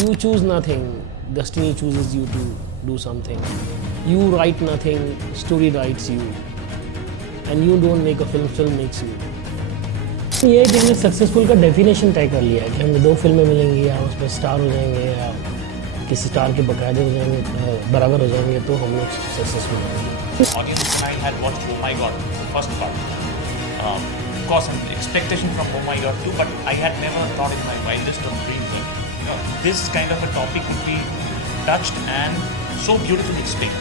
You choose nothing. Destiny chooses you to do something. You write nothing. Story writes you. And you don't make a film. Film makes you. ये है कि हमने successful का definition तय कर लिया है कि हमें 2 फिल्में मिलेंगी या उसमें स्टार हो जाएंगे या किसी स्टार के बकायदे हो जाएंगे, बराबर हो जाएंगे, तो हम लोग सक्सेसफुल होंगे. Audience and I had watched Oh My God, first part. Of course, an expectation from Oh My God 2, but I had never thought in my wildest of dreams that this kind of a topic would be touched and so beautifully explained.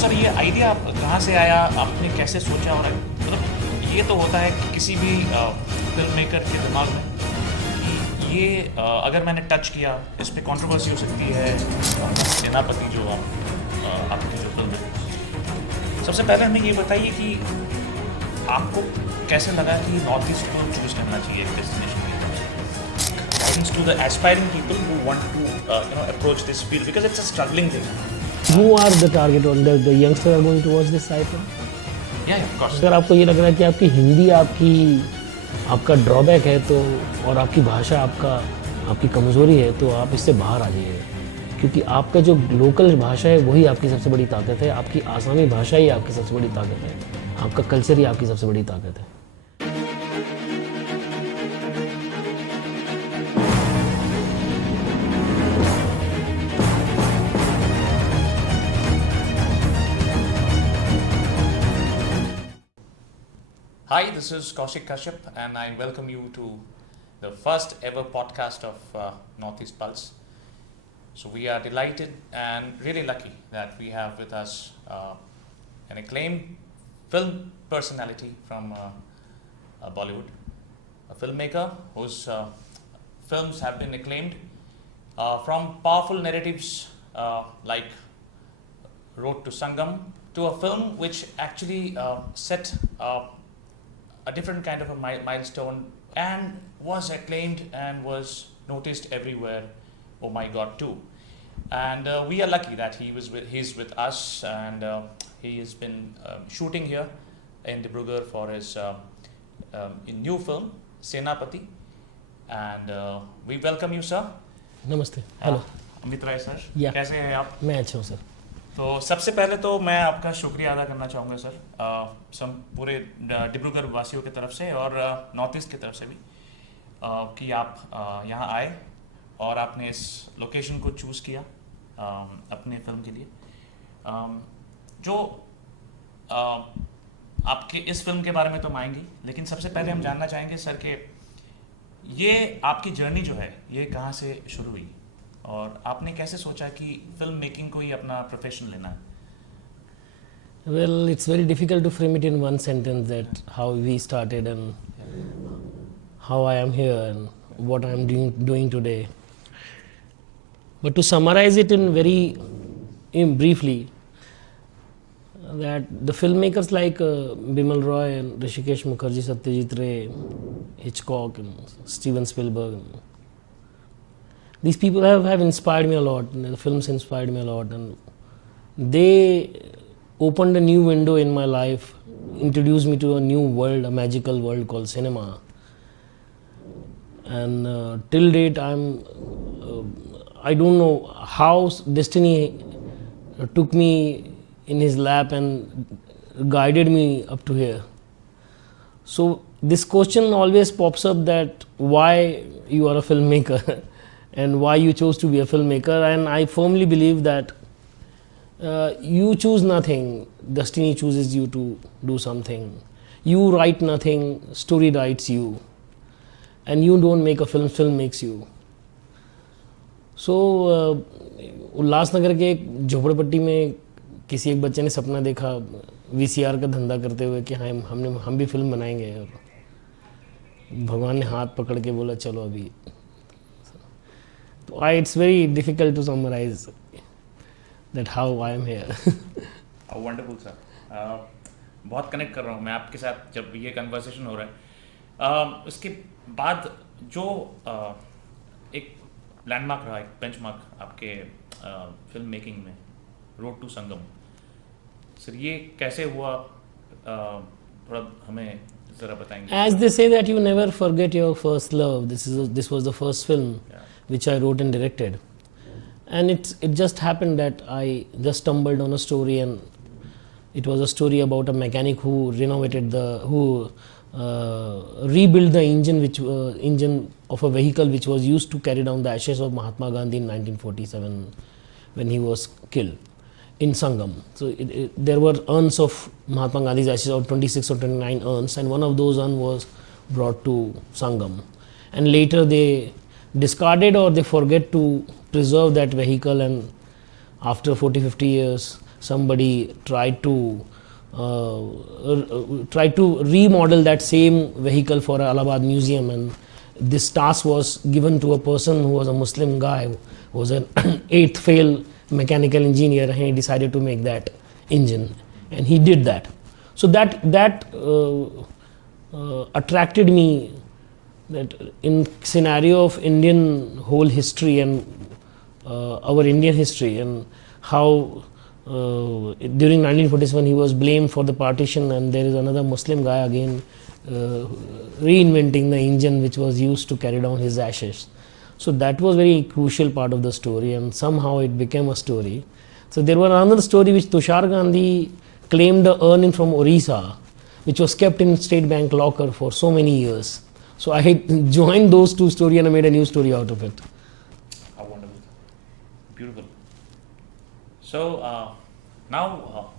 Sir, ये idea कहाँ से आया, आपने कैसे सोचा? और मतलब ये तो होता है कि किसी भी फिल्म मेकर के दिमाग में कि ये अगर मैंने टच किया, इस पर कंट्रोवर्सी हो सकती है. सेनापति जो आपकी जो फिल्म है, सबसे पहले हमें ये बताइए कि आपको कैसे लगा कि नॉर्थ ईस्ट को चूज़ करना चाहिए एक डेस्टिनेशन के हिसाब से, to the aspiring people who want to approach this field because it's a struggling thing. Who are the target audience? The youngsters are going to watch this site now? Yeah, of course. अगर आपको ये लग रहा है कि आपकी हिंदी आपका drawback है तो, और आपकी भाषा आपकी कमज़ोरी है, तो आप इससे बाहर आ जाइए, क्योंकि आपका जो लोकल भाषा है वही आपकी सबसे बड़ी ताकत है. आपकी आसामी भाषा ही आपकी सबसे बड़ी ताकत है. आपका कल्चर ही आपकी सबसे बड़ी ताकत है. Hi, this is Kaushik Kashyap and I welcome you to the first ever podcast of Northeast Pulse. So we are delighted and really lucky that we have with us an acclaimed film personality from Bollywood, a filmmaker whose films have been acclaimed from powerful narratives like Road to Sangam to a film which actually set a different kind of a milestone and was acclaimed and was noticed everywhere. Oh My God 2. And we are lucky that he's with us, and he has been shooting here in Dibrugarh for his new film Senapati, and we welcome you, sir. नमस्ते. Hello. Amit Rai sir, Yeah. कैसे हैं आप? मैं अच्छा हूँ sir. तो सबसे पहले तो मैं आपका शुक्रिया अदा करना चाहूँगा सर, सब पूरे डिब्रूगढ़ वासियों की तरफ से और नॉर्थ ईस्ट की तरफ से भी, कि आप यहाँ आए और आपने इस लोकेशन को चूज़ किया अपने फिल्म के लिए. जो आपके इस फिल्म के बारे में तो हम आएंगे, लेकिन सबसे पहले हम जानना चाहेंगे सर कि ये आपकी जर्नी जो है ये कहाँ से शुरू हुई और आपने कैसे सोचा कि फिल्म मेकिंग को ही अपना प्रोफेशन लेना है? Well, it's very difficult to frame it in one sentence that how we started and how I am here and what I am doing today. But to summarize it in briefly, that the filmmakers like Bimal Roy and Rishikesh Mukherjee, Satyajit Ray, Hitchcock and Steven Spielberg, these people have inspired me a lot. The films inspired me a lot, and they opened a new window in my life, introduced me to a new world, a magical world called cinema. And till date, I don't know how destiny took me in his lap and guided me up to here. So this question always pops up, that why you are a filmmaker and why you chose to be a filmmaker. And I firmly believe that you choose nothing, destiny chooses you to do something. You write nothing, story writes you. And you don't make a film, film makes you. So Ulhasnagar के एक झोपड़पट्टी में किसी एक बच्चे ने सपना देखा VCR का धंधा करते हुए कि हाँ हम भी फिल्म बनाएंगे, और भगवान ने हाथ पकड़ के बोला चलो अभी. तो it's very difficult to summarise that how I am here. Wonderful sir, बहुत कनेक्ट कर रहा हूँ मैं आपके साथ जब ये कन्वर्सेशन हो रहा है. उसके बाद जो एक लैंडमार्क रहा, एक बेंचमार्क आपके फिल्म मेकिंग में, रोड टू संगम. सर ये कैसे हुआ, थोड़ा हमें ज़रा बताएंगे? As they say that you never forget your first love. This was the first film which I wrote and directed. And it just happened that I just stumbled on a story, and it was a story about a mechanic who rebuilt the engine of a vehicle which was used to carry down the ashes of Mahatma Gandhi in 1947 when he was killed in Sangam. So there were urns of Mahatma Gandhi's ashes, or 26 or 29 urns, and one of those urns was brought to Sangam. And later they discarded, or they forget to preserve that vehicle, and after 40-50 years somebody tried to remodel that same vehicle for Allahabad Museum, and this task was given to a person who was a Muslim guy, who was an 8th fail mechanical engineer, and he decided to make that engine, and he did that. So that attracted me, that in scenario of Indian whole history and our Indian history, and how during 1947 he was blamed for the partition, and there is another Muslim guy again reinventing the engine which was used to carry down his ashes. So that was very crucial part of the story, and somehow it became a story. So there was another story which Tushar Gandhi claimed the urn from Orissa, which was kept in State Bank locker for so many years. So I joined those two stories and I made a new story out of it. How wonderful. Beautiful. So now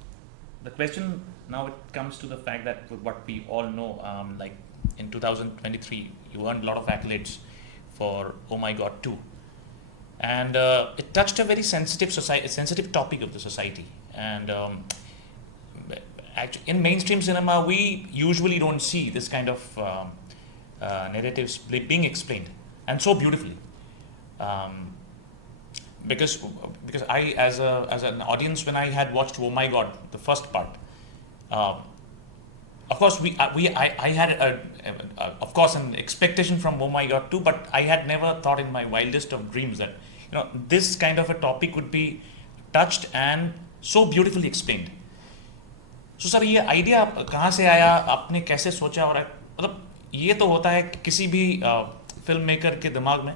the question, now it comes to the fact that what we all know, like in 2023, you earned a lot of accolades for Oh My God 2. And it touched a very sensitive topic of the society. And actually, in mainstream cinema, we usually don't see this kind of narratives being explained, and so beautifully. Because I, as an audience, when I had watched Oh My God, the first part, of course I had of course an expectation from Oh My God 2, but I had never thought in my wildest of dreams that this kind of a topic would be touched and so beautifully explained. So sir, ये idea कहाँ से आया, आपने कैसे सोचा, और मतलब ये तो होता है किसी भी फिल्म मेकर के दिमाग में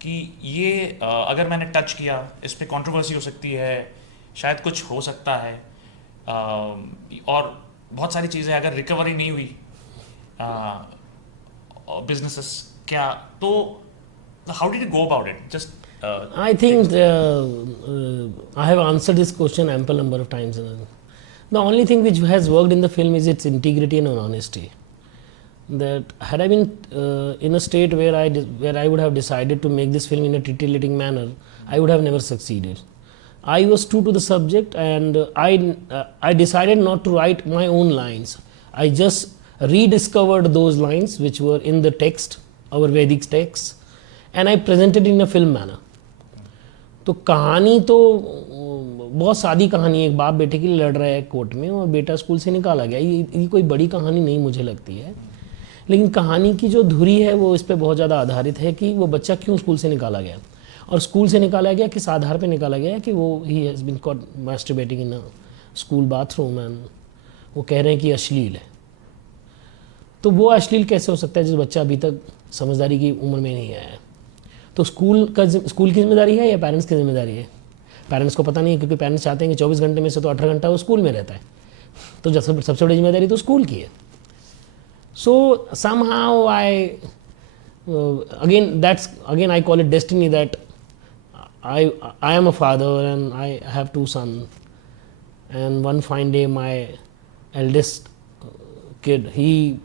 कि ये अगर मैंने टच किया, इस पे कंट्रोवर्सी हो सकती है, शायद कुछ हो सकता है, और बहुत सारी चीज़ें अगर रिकवरी नहीं हुई बिजनेसेस क्या, तो how did you go about it? Just I think I have answered this question ample number of times. The only thing which has worked in the film is its integrity and honesty. That had I been in a state where I would have decided to make this film in a titillating manner, I would have never succeeded. I was true to the subject, and I decided not to write my own lines. I just rediscovered those lines which were in the text, our Vedic text, and I presented it in a film manner. तो कहानी तो बहुत सादी कहानी है, एक बाप बेटे के लिए लड़ रहा है कोर्ट में और बेटा स्कूल से निकाला गया, ये कोई बड़ी कहानी नहीं मुझे लगती है. लेकिन कहानी की जो धुरी है वो इस पे बहुत ज़्यादा आधारित है कि वो बच्चा क्यों स्कूल से निकाला गया, और स्कूल से निकाला गया किस आधार पे निकाला गया कि वो he has been caught masturbating in a school bathroom, and वो कह रहे हैं कि अश्लील है. तो वो अश्लील कैसे हो सकता है जिस बच्चा अभी तक समझदारी की उम्र में नहीं आया है? तो स्कूल की जिम्मेदारी है या पेरेंट्स की जिम्मेदारी है? पेरेंट्स को पता नहीं है, क्योंकि पेरेंट्स चाहते हैं कि 24 घंटे में से तो 18 घंटा वो स्कूल में रहता है, तो सबसे बड़ी जिम्मेदारी तो स्कूल की है. So somehow I I call it destiny, that I am a father and I have 2 sons, and one fine day my eldest kid, he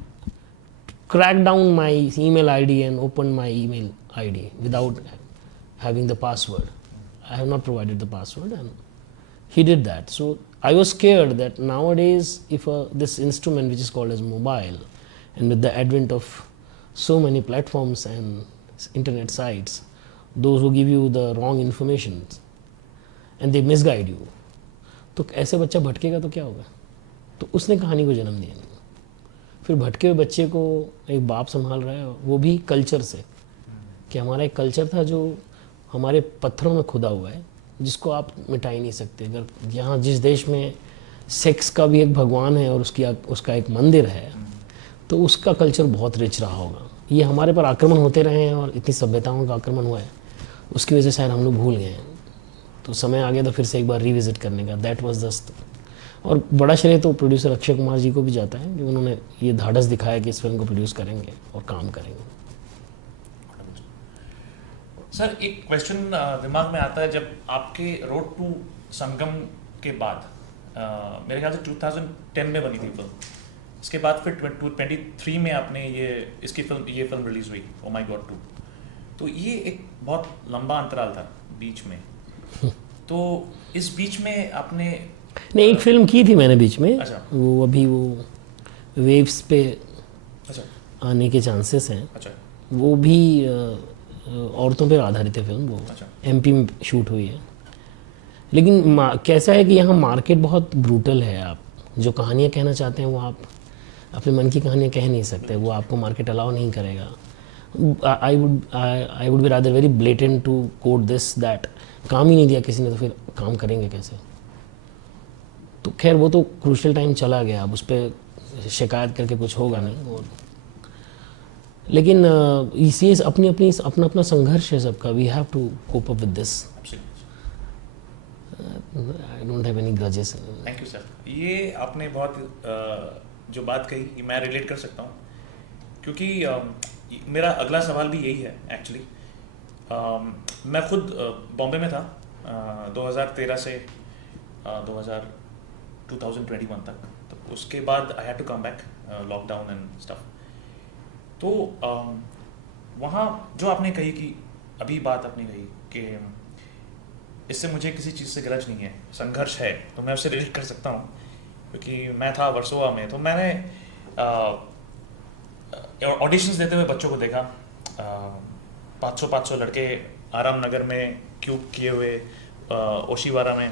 cracked down my email ID and opened my email ID without having the password. I have not provided the password, and he did that. So I was scared that nowadays if this instrument which is called as mobile, and with the advent of so many platforms and internet sites, those who give you the wrong information and they misguide you, तो ऐसे बच्चा भटकेगा तो क्या होगा? तो उसने कहानी को जन्म दिया. फिर भटके हुए बच्चे को एक बाप संभाल रहा है, वो भी कल्चर से, कि हमारा एक कल्चर था जो हमारे पत्थरों में खुदा हुआ है, जिसको आप मिटा ही नहीं सकते. अगर यहाँ जिस देश में सेक्स का भी एक भगवान है और उसका एक मंदिर है, तो उसका कल्चर बहुत रिच रहा होगा. ये हमारे पर आक्रमण होते रहे हैं और इतनी सभ्यताओं का आक्रमण हुआ है, उसकी वजह से शायद हम लोग भूल गए हैं। तो समय आ गया था फिर से एक बार रिविजिट करने का, दैट वाज जस्ट। और बड़ा श्रेय तो प्रोड्यूसर अक्षय कुमार जी को भी जाता है कि उन्होंने ये धाड़स दिखाया कि इस फिल्म को प्रोड्यूस करेंगे और काम करेंगे। सर एक क्वेश्चन दिमाग में आता है, जब आपके रोड टू संगम के बाद मेरे ख्याल से 2010 में बनी थी फिल्म, इसके बाद फिर 23 में आपने ये फिल्म रिलीज हुई ओ माय गॉड 2, तो ये एक बहुत लंबा अंतराल था बीच में। तो इस बीच में आपने नहीं, एक फिल्म की थी मैंने बीच में। अच्छा। वो अभी वो वेव्स पे अच्छा आने के चांसेस हैं। अच्छा वो भी औरतों पर आधारित है फिल्म, वो अच्छा एमपी में शूट हुई है। लेकिन कैसा है कि यहाँ मार्केट बहुत ब्रूटल है। आप जो कहानियाँ कहना चाहते हैं वो आप अपने मन की कहानियाँ कह नहीं सकते, वो आपको मार्केट अलाउ नहीं करेगा। I would be rather very blatant to quote this that काम ही नहीं दिया किसी ने तो फिर काम करेंगे कैसे। तो खैर वो तो क्रूशियल टाइम चला गया, अब उस पर शिकायत करके कुछ होगा नहीं। और लेकिन इसी अपना अपना संघर्ष है सबका। We have to cope up with this. I don't have any grudges. Thank you sir. ये आपने बहुत जो बात कही कि मैं रिलेट कर सकता हूँ, क्योंकि मेरा अगला सवाल भी यही है एक्चुअली। मैं खुद बॉम्बे में था 2013 से 2021 तक। तो उसके बाद I had to come back, lockdown and stuff. तो वहाँ जो आपने कही कि अभी बात आपने कही कि इससे मुझे किसी चीज़ से गरज नहीं है, संघर्ष है, तो मैं उससे रिलेट कर सकता हूँ। क्योंकि मैं था वर्सोवा में, तो मैंने ऑडिशंस देते हुए बच्चों को देखा। 500 लड़के आराम नगर में क्यू किए हुए, ओशीवारा में।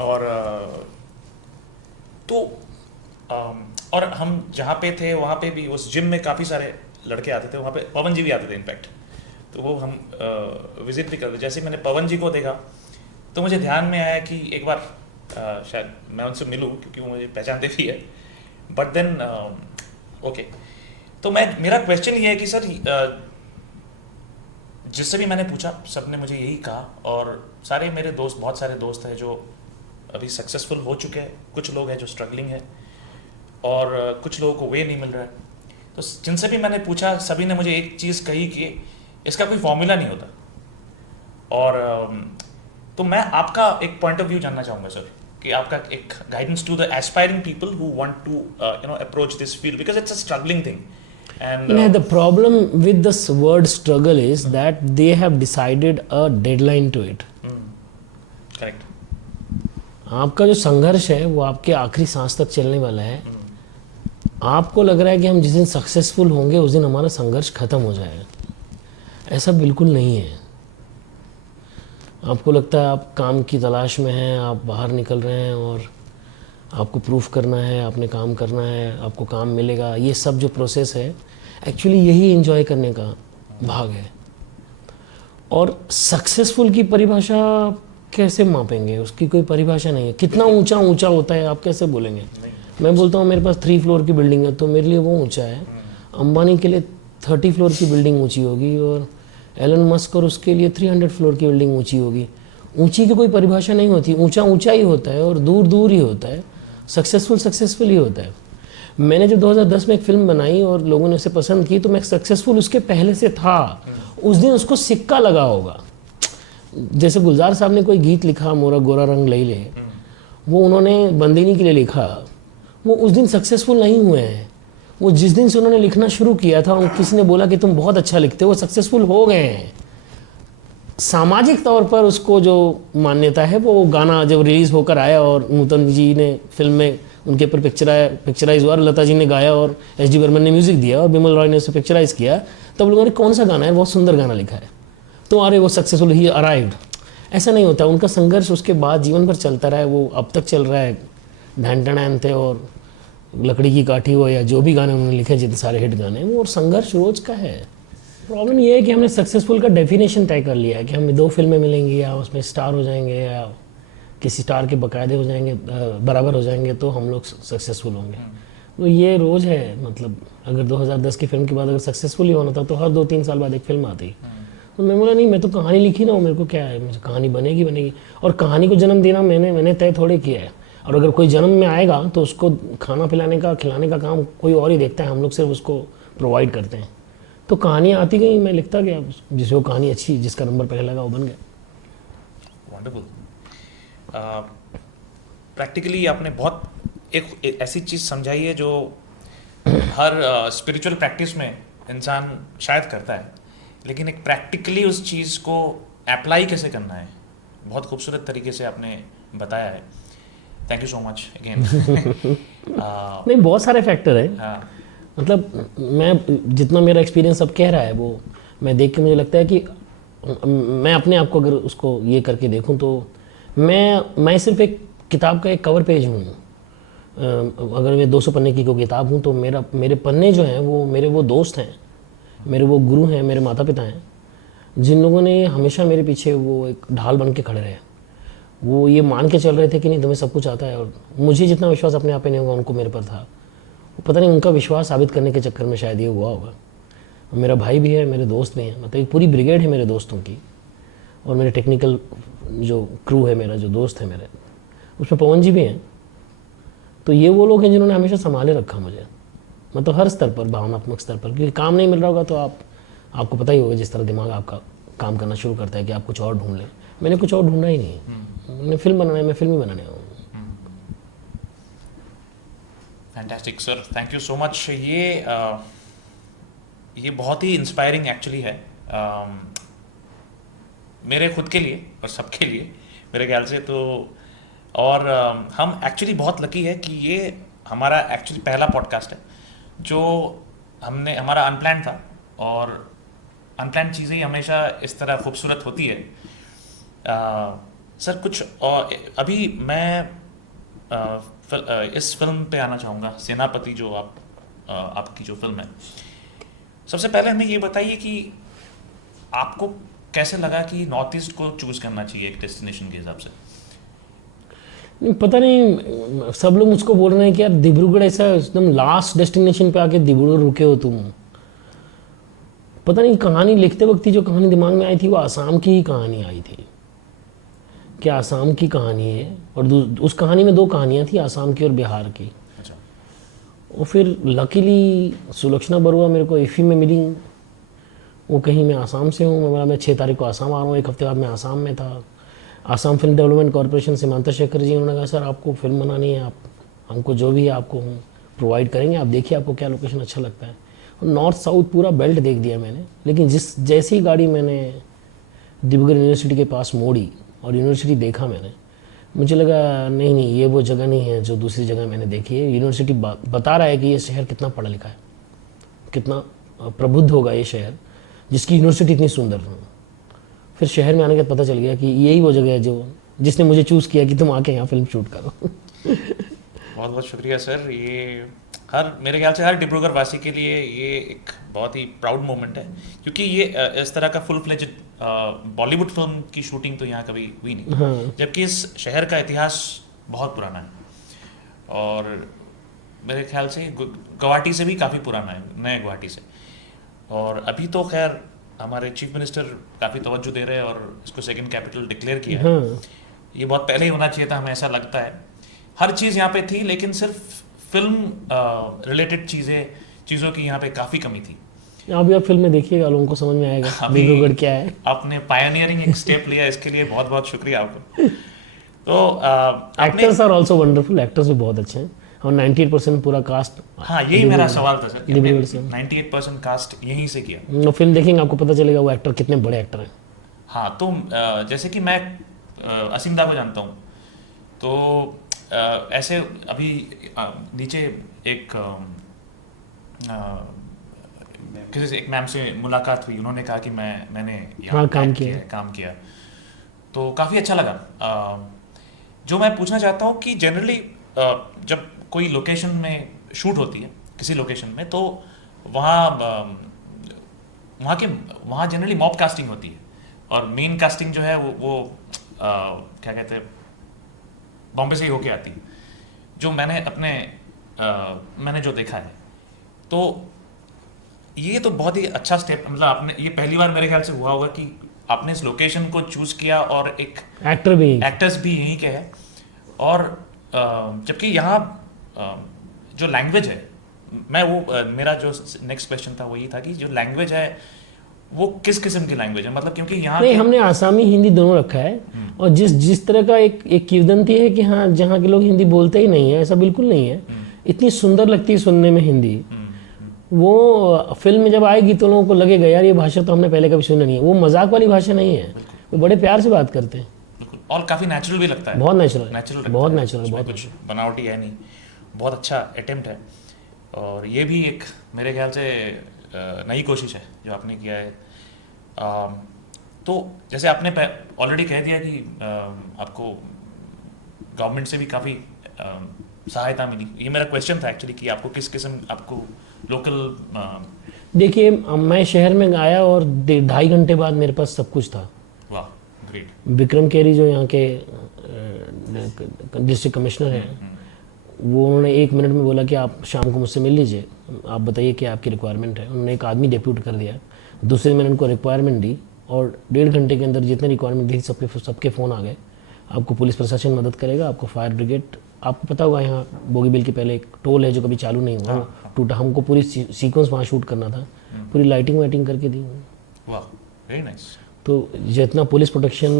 और तो और हम जहाँ पे थे वहाँ पे भी उस जिम में काफ़ी सारे लड़के आते थे, वहाँ पे पवन जी भी आते थे इनफैक्ट। तो वो हम विजिट भी करते। जैसे मैंने पवन जी को देखा तो मुझे ध्यान में आया कि एक बार शायद मैं उनसे मिलूं, क्योंकि वो मुझे पहचानते भी है। बट देन ओके, तो मेरा क्वेश्चन ये है कि सर जिससे भी मैंने पूछा सब ने मुझे यही कहा, और सारे मेरे दोस्त, बहुत सारे दोस्त हैं जो अभी सक्सेसफुल हो चुके हैं, कुछ लोग हैं जो स्ट्रगलिंग है, और कुछ लोगों को वे नहीं मिल रहा है। तो जिनसे भी मैंने पूछा सभी ने मुझे एक चीज़ कही कि इसका कोई फॉर्मूला नहीं होता। और तो मैं आपका एक पॉइंट ऑफ व्यू जानना चाहूँगा सर, कि आपका एक guidance to the aspiring people who want to approach this field, because it's a struggling thing. And the problem with this word struggle is that they have decided a deadline to it. Correct. आपका जो संघर्ष है वो आपके आखिरी सांस तक चलने वाला है। आपको लग रहा है कि हम जिस दिन सक्सेसफुल होंगे उस दिन हमारा संघर्ष खत्म हो जाएगा। ऐसा बिल्कुल नहीं है। आपको लगता है आप काम की तलाश में हैं, आप बाहर निकल रहे हैं और आपको प्रूफ करना है, आपने काम करना है, आपको काम मिलेगा। ये सब जो प्रोसेस है एक्चुअली यही एंजॉय करने का भाग है। और सक्सेसफुल की परिभाषा कैसे मापेंगे? उसकी कोई परिभाषा नहीं है। कितना ऊंचा ऊंचा होता है आप कैसे बोलेंगे? मैं बोलता हूँ मेरे पास 3 फ्लोर की बिल्डिंग है तो मेरे लिए वो ऊंचा है। अंबानी के लिए 30 फ्लोर की बिल्डिंग ऊंची होगी, और एलन मस्क और उसके लिए 300 फ्लोर की बिल्डिंग ऊंची होगी। ऊंची की कोई परिभाषा नहीं होती। ऊंचा ऊंचा ही होता है और दूर दूर ही होता है। सक्सेसफुल ही होता है। मैंने जब 2010 में एक फिल्म बनाई और लोगों ने उसे पसंद की तो मैं सक्सेसफुल उसके पहले से था। उस दिन उसको सिक्का लगा होगा। जैसे गुलजार साहब ने कोई गीत लिखा, मोरा गोरा रंग लई ले, वो उन्होंने बंदिनी के लिए लिखा, वो उस दिन सक्सेसफुल नहीं हुए हैं। वो जिस दिन से उन्होंने लिखना शुरू किया था, किसी ने बोला कि तुम बहुत अच्छा लिखते हो, वो सक्सेसफुल हो गए हैं। सामाजिक तौर पर उसको जो मान्यता है, वो गाना जब रिलीज़ होकर आया और नूतन जी ने फिल्म में उनके ऊपर पिक्चराइज हुआ, लता जी ने गाया और एस डी बर्मन ने म्यूज़िक दिया और बिमल रॉय ने उसे पिक्चराइज किया, तब लोगों ने कौन सा गाना है, बहुत सुंदर गाना लिखा है, तो अरे वो सक्सेसफुल ही अराइव्ड। ऐसा नहीं होता। उनका संघर्ष उसके बाद जीवन भर चलता रहा है। वो अब तक चल रहा है। ढैंटन थे और लकड़ी की काठी हो या जो भी गाने उन्होंने लिखे, जितने सारे हिट गाने, वो और संघर्ष रोज का है। प्रॉब्लम ये है कि हमने सक्सेसफुल का डेफिनेशन तय कर लिया है कि हमें 2 फिल्में मिलेंगी या उसमें स्टार हो जाएंगे या किसी स्टार के बकायदे हो जाएंगे, बराबर हो जाएंगे तो हम लोग सक्सेसफुल होंगे। तो ये रोज़ है। मतलब अगर 2010 की फिल्म के बाद अगर सक्सेसफुल ही होना था तो हर 2-3 साल बाद एक फिल्म आती। तो मैं बोला नहीं, मैं तो कहानी लिखी ना, मेरे को क्या है, मुझे कहानी बनेगी बनेगी। और कहानी को जन्म देना मैंने तय थोड़े किया है। और अगर कोई जन्म में आएगा तो उसको खाना पिलाने का खिलाने का काम कोई और ही देखता है, हम लोग सिर्फ उसको प्रोवाइड करते हैं। तो कहानियाँ आती गई, मैं लिखता गया, जिसे वो कहानी अच्छी, जिसका नंबर पहले लगा वो बन गया। वंडरफुल। प्रैक्टिकली आपने बहुत एक ऐसी चीज़ समझाई है जो हर स्पिरिचुअल प्रैक्टिस में इंसान शायद करता है, लेकिन एक प्रैक्टिकली उस चीज़ को अप्लाई कैसे करना है, बहुत खूबसूरत तरीके से आपने बताया है। Thank you so much again. नहीं, बहुत सारे फैक्टर है। हाँ, मतलब मैं जितना मेरा एक्सपीरियंस अब कह रहा है वो मैं देख के मुझे लगता है कि मैं अपने आप को अगर उसको ये करके देखूं तो मैं सिर्फ एक किताब का एक कवर पेज हूँ। अगर मैं 200 पन्ने की कोई किताब हूँ तो मेरे पन्ने जो हैं वो मेरे वो दोस्त हैं, मेरे वो गुरु हैं, मेरे माता पिता हैं, जिन लोगों ने हमेशा मेरे पीछे वो एक ढाल बन के खड़े रहे। वो ये मान के चल रहे थे कि नहीं, तुम्हें सब कुछ आता है। और मुझे जितना विश्वास अपने आप पे नहीं होगा, उनको मेरे पर था। पता नहीं उनका विश्वास साबित करने के चक्कर में शायद ये हुआ होगा। मेरा भाई भी है, मेरे दोस्त भी हैं, मतलब एक पूरी ब्रिगेड है मेरे दोस्तों की। और मेरे टेक्निकल जो क्रू है, मेरा जो दोस्त है मेरे, उसमें पवन जी भी हैं। तो ये वो लोग हैं जिन्होंने हमेशा संभाले रखा मुझे, मतलब हर स्तर पर, भावनात्मक स्तर पर। क्योंकि काम नहीं मिल रहा होगा तो आपको पता ही होगा जिस तरह दिमाग आपका काम करना शुरू करता है कि आप कुछ और ढूंढ लें। मैंने कुछ और ढूंढा ही नहीं, मैंने फिल्म बनाना है, मैं फिल्म ही बनाने आऊँ। Fantastic sir, thank you so much. ये बहुत ही इंस्पायरिंग एक्चुअली है, मेरे खुद के लिए और सबके लिए मेरे ख्याल से तो। और हम एक्चुअली बहुत लकी है कि ये हमारा एक्चुअली पहला पॉडकास्ट है जो हमारा अनप्लान्ड था। और अनप्लान्ड चीज़ें ही हमेशा इस तरह खूबसूरत होती है। सर कुछ अभी मैं इस फिल्म पे आना चाहूँगा, सेनापति, जो आपकी जो फिल्म है। सबसे पहले हमें ये बताइए कि आपको कैसे लगा कि नॉर्थ ईस्ट को चूज करना चाहिए एक डेस्टिनेशन के हिसाब से? पता नहीं, सब लोग मुझको बोल रहे हैं कि यार डिब्रूगढ़ ऐसा एकदम लास्ट डेस्टिनेशन पे आके डिब्रूगढ़ रुके हो तुम। पता नहीं, कहानी लिखते वक्त ही जो कहानी दिमाग में आई थी वो आसाम की ही कहानी आई थी, कि आसाम की कहानी है। और उस कहानी में 2 कहानियाँ थी, आसाम की और बिहार की। अच्छा। और फिर लकीली सुलक्षणा बरुआ मेरे को एफी में मिली। वो कहीं मैं आसाम से हूँ, मैं 6 तारीख को आसाम आ रहा हूँ, एक हफ्ते बाद मैं आसाम में था। आसाम फिल्म डेवलपमेंट कॉरपोरेशन से मांता शेखर जी, उन्होंने कहा सर आपको फिल्म बनानी है, आप हमको जो भी है आपको हम प्रोवाइड करेंगे, आप देखिए आपको क्या लोकेशन अच्छा लगता है। और नॉर्थ साउथ पूरा बेल्ट देख दिया मैंने। लेकिन जैसी ही गाड़ी मैंने डिब्रूगढ़ यूनिवर्सिटी के पास मोड़ी और यूनिवर्सिटी देखा मैंने, मुझे लगा नहीं नहीं, ये वो जगह नहीं है जो दूसरी जगह मैंने देखी है। यूनिवर्सिटी बता रहा है कि ये शहर कितना पढ़ा लिखा है, कितना प्रबुद्ध होगा ये शहर, जिसकी यूनिवर्सिटी इतनी सुंदर है। फिर शहर में आने के बाद पता चल गया कि यही वो जगह है जो जिसने मुझे चूज़ किया कि तुम आके यहाँ फिल्म शूट करो। बहुत बहुत शुक्रिया सर। ये मेरे ख्याल से हर डिब्रूगढ़ वासी के लिए ये एक बहुत ही प्राउड मोमेंट है, क्योंकि ये इस तरह का फुल फ्लेज बॉलीवुड फिल्म की शूटिंग तो यहाँ कभी हुई नहीं। हाँ, जबकि इस शहर का इतिहास बहुत पुराना है और मेरे ख्याल से गुवाहाटी से भी काफ़ी पुराना है, नए गुवाहाटी से। और अभी तो खैर हमारे चीफ मिनिस्टर काफ़ी तवज्जो दे रहे हैं और इसको सेकंड कैपिटल डिक्लेयर किया है। हाँ, ये बहुत पहले ही होना चाहिए था, हमें ऐसा लगता है। हर चीज़ यहाँ पे थी, लेकिन सिर्फ फिल्म रिलेटेड चीज़ों की यहाँ पे काफ़ी कमी थी। अभी आप फिल्म में देखिएगा, लोगों को समझ में आएगा अभी डिब्रूगढ़ क्या है। आपने पायनियरिंग एक स्टेप लिया, इसके लिए बहुत बहुत शुक्रिया आपको। तो आपने actors are also wonderful, actors भी बहुत अच्छे हैं। और 98% पूरा कास्ट, हाँ, यही मेरा सवाल था सर, डिब्रूगढ़ से। 98% कास्ट यहीं से किया। वो फिल्म देखेंगे आपको पता चलेगा वो एक्टर कितने बड़े एक्टर हैं। हाँ, तो जैसे कि मैं असीम दा को जानता हूँ, तो ऐसे अभी नीचे एक किसी से एक मैम से मुलाकात हुई, उन्होंने कहा कि मैंने यहाँ हाँ, काम act किया। काम किया, तो काफ़ी अच्छा लगा। जो मैं पूछना चाहता हूँ कि जनरली जब कोई लोकेशन में शूट होती है किसी लोकेशन में, तो वहाँ जनरली मॉब कास्टिंग होती है और मेन कास्टिंग जो है वो क्या कहते हैं, बॉम्बे से ही होके आती है। जो मैंने जो देखा है, तो ये तो बहुत ही अच्छा स्टेप, मतलब आपने ये पहली बार मेरे ख्याल से हुआ होगा कि आपने इस लोकेशन को चूज किया और एक एक्टर भी एक्टर्स भी यहीं के हैं। और जबकि यहाँ जो लैंग्वेज है, मैं वो मेरा जो नेक्स्ट क्वेश्चन था वही था कि जो लैंग्वेज है वो किस किस्म की लैंग्वेज है, मतलब क्योंकि यहाँ नहीं, के हमने आसामी हिंदी दोनों रखा है। और जिस तरह का एक किंवदंती है कि हाँ जहाँ के लोग हिंदी बोलते ही नहीं है, ऐसा बिल्कुल नहीं है। इतनी सुंदर लगती है सुनने में हिंदी। वो फिल्म में जब आएगी तो लोगों को लगेगा यार ये भाषा तो हमने पहले कभी सुनी नहीं है। वो मजाक वाली भाषा नहीं है, वो बड़े प्यार से बात करते हैं। बिल्कुल, और काफ़ी नेचुरल भी लगता है। बहुत नेचुरल, नेचुरल बहुत नेचुरल, बहुत कुछ बनावटी है नहीं। बहुत अच्छा अटेम्प्ट है, और ये भी एक मेरे ख्याल से नई कोशिश है जो आपने किया है। तो जैसे आपने ऑलरेडी कह दिया कि आपको गवर्नमेंट से भी काफ़ी सहायता मिली। ये मेरा क्वेश्चन था एक्चुअली कि आपको किस किस्म, आपको लोकल देखिए मैं शहर में आया और 2.5 घंटे बाद मेरे पास सब कुछ था। वाह, ग्रेट। विक्रम केरी जो यहाँ के डिस्ट्रिक्ट कमिश्नर हैं, वो उन्होंने 1 मिनट में बोला कि आप शाम को मुझसे मिल लीजिए, आप बताइए कि आपकी रिक्वायरमेंट है। उन्होंने एक आदमी डेप्यूट कर दिया, दूसरे मैंने उनको रिक्वायरमेंट दी और 1.5 घंटे के अंदर जितने रिक्वायरमेंट दी सबके फ़ोन आ गए। आपको पुलिस प्रशासन मदद करेगा, आपको फायर ब्रिगेड, आपको पता होगा यहाँ बोगीबिल के पहले एक टोल है जो कभी चालू नहीं हुआ, टूटा। हमको पूरी सीक्वेंस वहाँ शूट करना था, पूरी लाइटिंग वाइटिंग करके दी। वाह, वेरी नाइस। तो जितना police protection,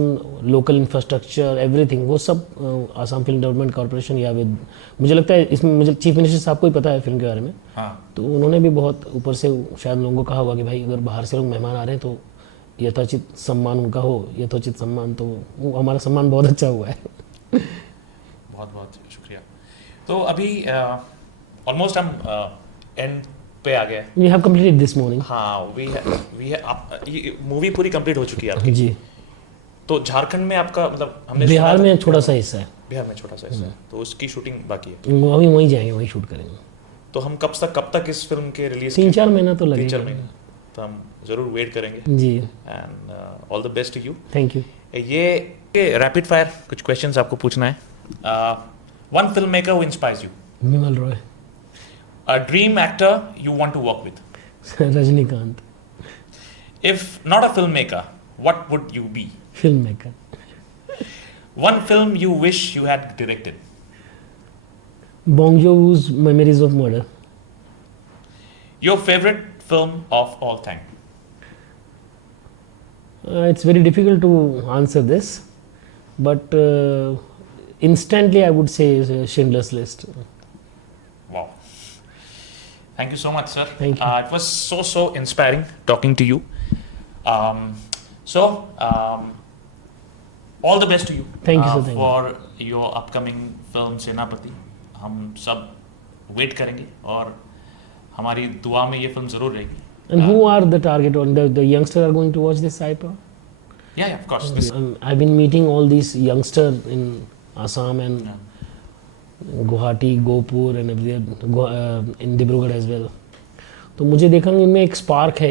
local infrastructure, everything, वो सब आसाम फिल्म डेवलपमेंट कॉर्पोरेशन या विद, मुझे लगता है इसमें मुझे चीफ मिनिस्टर साहब को ही पता है फिल्म के बारे में। हाँ। तो उन्होंने भी बहुत ऊपर से शायद लोगों को कहा होगा कि भाई अगर बाहर से लोग मेहमान आ रहे हैं तो यथोचित सम्मान उनका हो, यथोचित सम्मान। तो वो हमारा सम्मान बहुत अच्छा हुआ है। बहुत बहुत शुक्रिया। तो अभी ऑलमोस्ट हम एंड पे आ गए। We have completed this morning. हाँ, वी ये मूवी पूरी कंप्लीट हो चुकी है आपकी जी। तो झारखंड में आपका, मतलब हमने बिहार में छोटा सा हिस्सा है। बिहार में छोटा सा हिस्सा है, तो उसकी शूटिंग बाकी है। अभी वहीं जाएंगे, वहीं शूट करेंगे। तो हम कब तक इस फिल्म के रिलीज? 3-4 महीना तो लगेगा। 3-4 महीने तो हम जरूर वेट करेंगे जी। And all the best to you. Thank you. ये रैपिड फायर कुछ क्वेश्चंस आपको पूछना है। One film maker who inspires you? Bimal Roy. A dream actor you want to work with? Rajinikanth. If not a filmmaker, what would you be? Film maker. One film you wish you had directed? Bong Joon-ho's Memories of Murder. Your favorite film of all time? It's very difficult to answer this, but instantly I would say Schindler's List. Wow. Thank you so much, sir. Thank you. It was so inspiring talking to you. All the best to you. Thank you, sir. Thank you. For your upcoming film सेनापति. हम सब wait करेंगे और हमारी दुआ में ये film जरूर रहेगी. And who are the target on the youngsters are going to watch this Saipa? Yeah, of course. This, I've been meeting all these youngsters in Assam and Guwahati, Gohpur and in Dibrugarh as well. तो मुझे देखा कि इनमें एक spark है,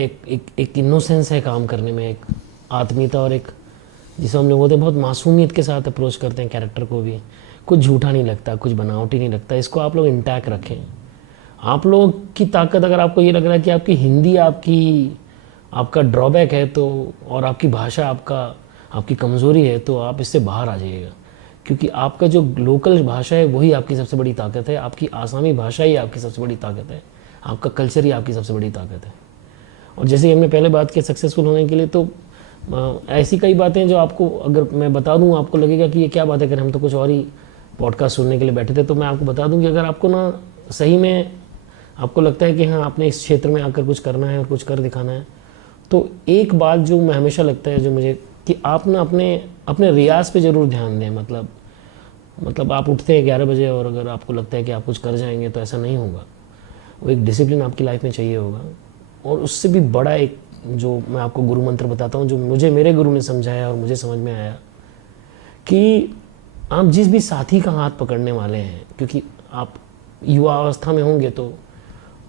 एक innocence है काम करने में, एक आत्मीयता, और एक जिसे हम लोग होते हैं बहुत मासूमियत के साथ अप्रोच करते हैं कैरेक्टर को भी। कुछ झूठा नहीं लगता, कुछ बनावटी नहीं लगता। इसको आप लोग इंटैक्ट रखें। आप लोग की ताकत, अगर आपको ये लग रहा है कि आपकी हिंदी आपका ड्रॉबैक है तो, और आपकी भाषा आपकी कमज़ोरी है, तो आप इससे बाहर आ जाइएगा। क्योंकि आपका जो लोकल भाषा है वही आपकी सबसे बड़ी ताकत है। आपकी आसामी भाषा ही आपकी सबसे बड़ी ताकत है। आपका कल्चर ही आपकी सबसे बड़ी ताकत है। और जैसे कि हमने पहले बात की, सक्सेसफुल होने के लिए तो ऐसी कई बातें जो आपको अगर मैं बता दूं, आपको लगेगा कि ये क्या बातें करें, हम तो कुछ और ही पॉडकास्ट सुनने के लिए बैठे थे। तो मैं आपको बता दूं कि अगर आपको ना सही में आपको लगता है कि हाँ आपने इस क्षेत्र में आकर कुछ करना है और कुछ कर दिखाना है, तो एक बात जो मैं हमेशा लगता है जो मुझे, कि आप ना अपने रियाज पे ज़रूर ध्यान दें। मतलब आप उठते हैं 11 बजे और अगर आपको लगता है कि आप कुछ कर जाएंगे तो ऐसा नहीं होगा। वो एक डिसिप्लिन आपकी लाइफ में चाहिए होगा। और उससे भी बड़ा एक जो मैं आपको गुरु मंत्र बताता हूँ, जो मुझे मेरे गुरु ने समझाया और मुझे समझ में आया, कि आप जिस भी साथी का हाथ पकड़ने वाले हैं, क्योंकि आप युवा अवस्था में होंगे तो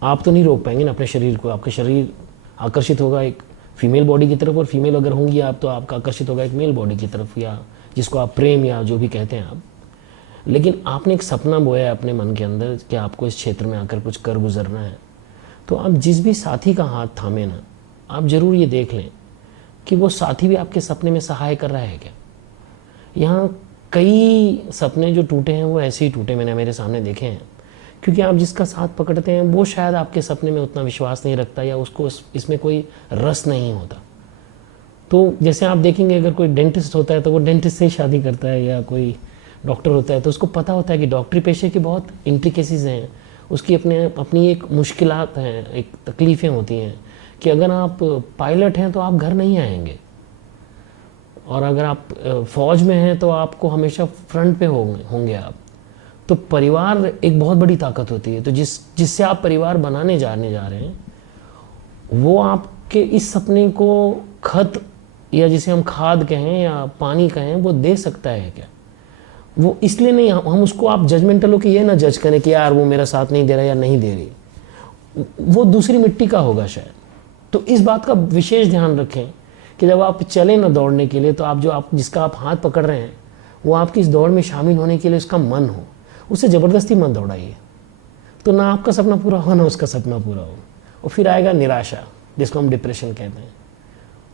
आप तो नहीं रोक पाएंगे ना अपने शरीर को। आपका शरीर आकर्षित होगा एक फीमेल बॉडी की तरफ, और फीमेल अगर होंगी आप तो आपका आकर्षित होगा एक मेल बॉडी की तरफ, या जिसको आप प्रेम या जो भी कहते हैं आप। लेकिन आपने एक सपना बोया है अपने मन के अंदर कि आपको इस क्षेत्र में आकर कुछ कर गुजरना है, तो आप जिस भी साथी का हाथ थामे ना, आप ज़रूर ये देख लें कि वो साथी भी आपके सपने में सहाय कर रहा है क्या। यहाँ कई सपने जो टूटे हैं वो ऐसे ही टूटे, मैंने मेरे सामने देखे हैं, क्योंकि आप जिसका साथ पकड़ते हैं वो शायद आपके सपने में उतना विश्वास नहीं रखता या उसको इसमें कोई रस नहीं होता। तो जैसे आप देखेंगे अगर कोई डेंटिस्ट होता है तो वो डेंटिस्ट से ही शादी करता है, या कोई डॉक्टर होता है तो उसको पता होता है कि डॉक्टरी पेशे की बहुत इंट्रिकेसीज हैं, उसकी अपनी एक मुश्किलात हैं, एक तकलीफ़ें होती हैं कि अगर आप पायलट हैं तो आप घर नहीं आएंगे, और अगर आप फौज में हैं तो आपको हमेशा फ्रंट पे होंगे आप। तो परिवार एक बहुत बड़ी ताकत होती है। तो जिससे आप परिवार बनाने जा रहे हैं वो आपके इस सपने को खत, या जिसे हम खाद कहें या पानी कहें, वो दे सकता है क्या। वो इसलिए नहीं, हम उसको आप जजमेंटल हो कि ये ना जज करें कि यार वो मेरा साथ नहीं दे रहा या नहीं दे रही, वो दूसरी मिट्टी का होगा शायद। तो इस बात का विशेष ध्यान रखें कि जब आप चलें ना दौड़ने के लिए, तो आप जिसका आप हाथ पकड़ रहे हैं वो आपकी इस दौड़ में शामिल होने के लिए उसका मन हो, उसे ज़बरदस्ती मत दौड़ाइए। तो ना आपका सपना पूरा हो ना उसका सपना पूरा हो, और फिर आएगा निराशा, जिसको हम डिप्रेशन कहते हैं।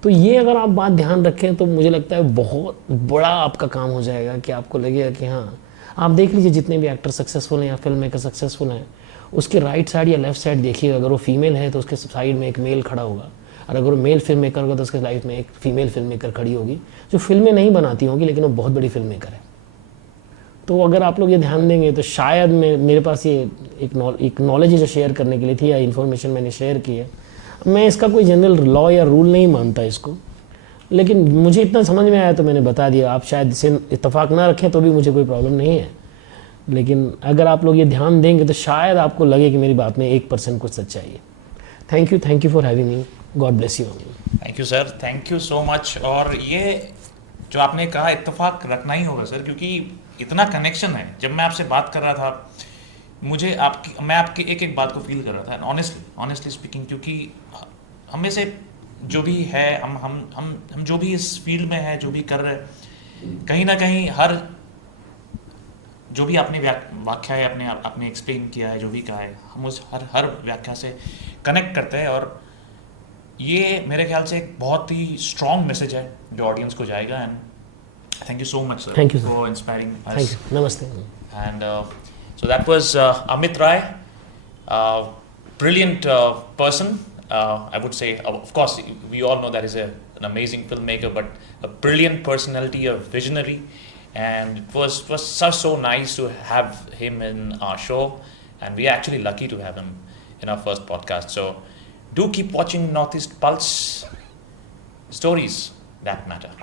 तो ये अगर आप बात ध्यान रखें तो मुझे लगता है बहुत बड़ा आपका काम हो जाएगा कि आपको लगेगा कि हाँ, आप देख लीजिए जितने भी एक्टर सक्सेसफुल हैं या फिल्म मेकर सक्सेसफुल हैं, उसके राइट साइड या लेफ्ट साइड देखिएगा, अगर वो फीमेल है तो उसके साइड में एक मेल खड़ा होगा, और अगर वो मेल फिल्म मेकर होगा तो उसके लाइफ में एक फीमेल फिल्म मेकर खड़ी होगी, जो फिल्में नहीं बनाती होंगी लेकिन वो बहुत बड़ी फिल्म मेकर है। तो अगर आप लोग ये ध्यान देंगे तो शायद मेरे पास ये एक नॉलेज है जो शेयर करने के लिए थी, या इन्फॉर्मेशन मैंने शेयर की है। मैं इसका कोई जनरल लॉ या रूल नहीं मानता इसको, लेकिन मुझे इतना समझ में आया तो मैंने बता दिया। आप शायद इसे इत्तेफाक ना रखें तो भी मुझे कोई प्रॉब्लम नहीं है, लेकिन अगर आप लोग ये ध्यान देंगे तो शायद आपको लगे कि मेरी बात में 1% कुछ सच्चाई है। Thank you for having me, God bless you. Thank you sir, thank you so much. और ये जो आपने कहा इत्तेफाक रखना ही होगा सर, क्योंकि इतना कनेक्शन है। जब मैं आपसे बात कर रहा था मैं आपकी एक एक बात को फील कर रहा था, ऑनेस्टली स्पीकिंग, क्योंकि हमें से जो भी है, हम जो भी इस फील्ड में है, जो भी कर रहे हैं, कहीं ना कहीं हर जो भी आपने व्याख्या है, आपने एक्सप्लेन किया है, जो भी कहा है, हम उस हर व्याख्या से कनेक्ट करते हैं। और ये मेरे ख्याल से एक बहुत ही स्ट्रॉन्ग मैसेज है जो ऑडियंस को जाएगा। And thank you so much sir for inspiring us. नमस्ते। And so that was Amit Rai, brilliant person. I would say, of course, we all know that he's an amazing filmmaker, but a brilliant personality, a visionary, and it was so nice to have him in our show, and we are actually lucky to have him in our first podcast. So do keep watching Northeast Pulse, stories that matter.